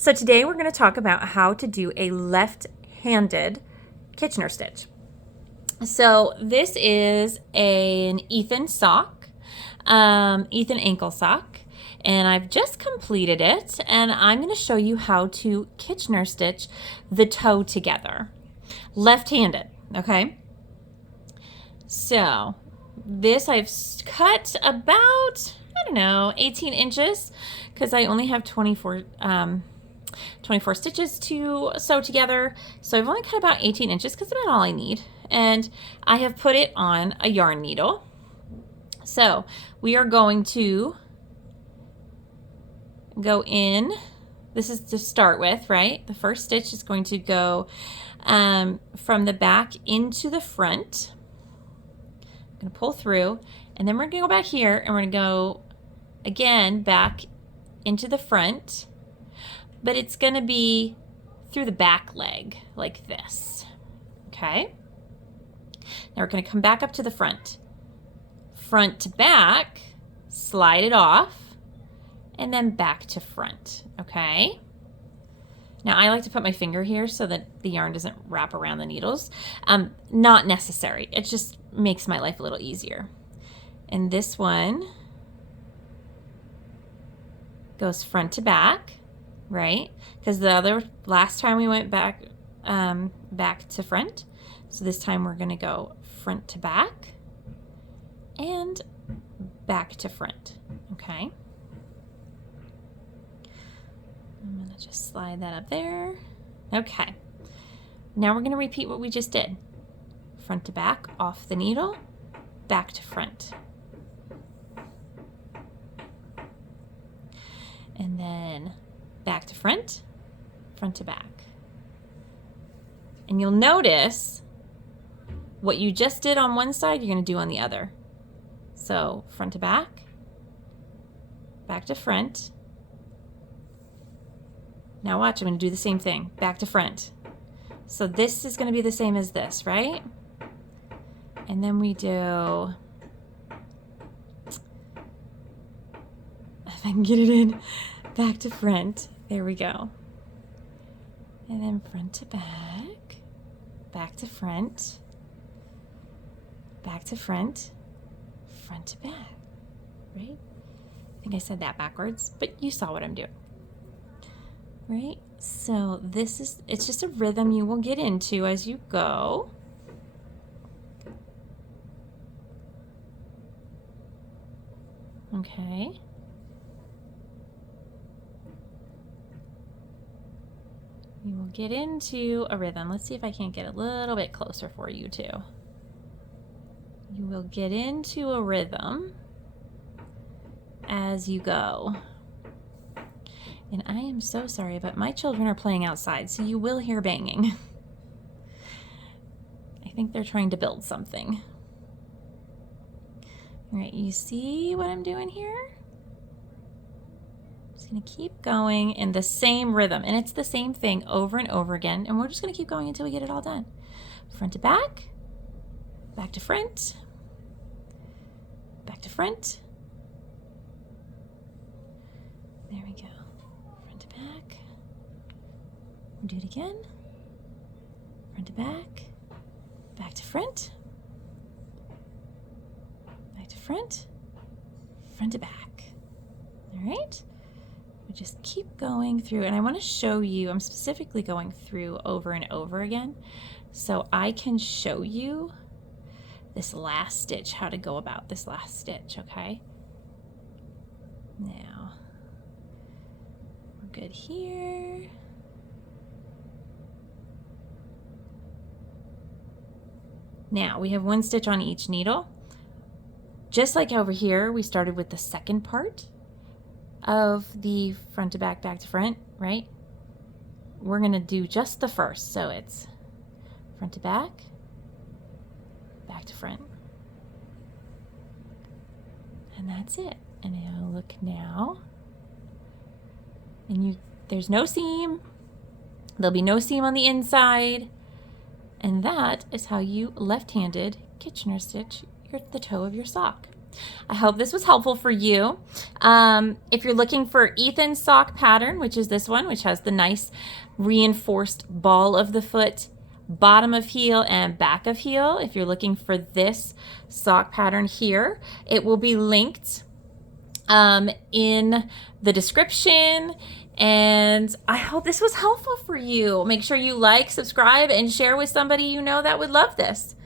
So today we're going to talk about how to do a left-handed Kitchener stitch. So this is an Ethan sock, Ethan ankle sock, and I've just completed it, and I'm going to show you how to Kitchener stitch the toe together, left-handed, okay? So this I've cut about, 18 inches because I only have 24 stitches to sew together. So I've only cut about 18 inches because that's about all I need. And I have put it on a yarn needle. So we are going to go in. This is to start with, right? The first stitch is going to go from the back into the front. I'm going to pull through, and then we're going to go back here, and we're going to go again back into the front, but it's going to be through the back leg like this. Okay? Now we're going to come back up to the front. Front to back, slide it off, and then back to front. Okay? Now I like to put my finger here so that the yarn doesn't wrap around the needles. Not necessary. It just makes my life a little easier. And this one goes front to back, right? Because the last time we went back to front. So this time we're going to go front to back and back to front. Okay. I'm going to just slide that up there. Okay. Now we're going to repeat what we just did. Front to back, off the needle, back to front. And then back to front, front to back. And you'll notice what you just did on one side, you're going to do on the other. So front to back to front. Now watch, I'm going to do the same thing, back to front. So this is going to be the same as this, right? And then we do, if I can get it in, back to front. There we go. And then front to back to front, back to front, front to back, right? I think I said that backwards, but you saw what I'm doing. Right? So it's just a rhythm you will get into as you go. Okay. You will get into a rhythm. Let's see if I can't get a little bit closer for you too. You will get into a rhythm as you go. And I am so sorry, but my children are playing outside, so you will hear banging. I think they're trying to build something. All right, you see what I'm doing here? I'm just gonna keep going in the same rhythm, and it's the same thing over and over again, and we're just gonna keep going until we get it all done. Front to back to front, back to front. There we go. Front to back. Do it again. Front to back to front, back to front, front to back. All right? We just keep going through, and I want to show you, I'm specifically going through over and over again, so I can show you this last stitch, how to go about this last stitch, okay? Now, we're good here. Now, we have one stitch on each needle. Just like over here, we started with the second part of the front to back to front, right? We're going to do just the first. So it's front to back to front. And that's it. And I'll look now. And there's no seam. There'll be no seam on the inside. And that is how you left-handed Kitchener stitch the toe of your sock. I hope this was helpful for you. If you're looking for Ethan's sock pattern, which is this one, which has the nice reinforced ball of the foot, bottom of heel and back of heel, if you're looking for this sock pattern here, it will be linked in the description. And I hope this was helpful for you. Make sure you like, subscribe, and share with somebody you know that would love this.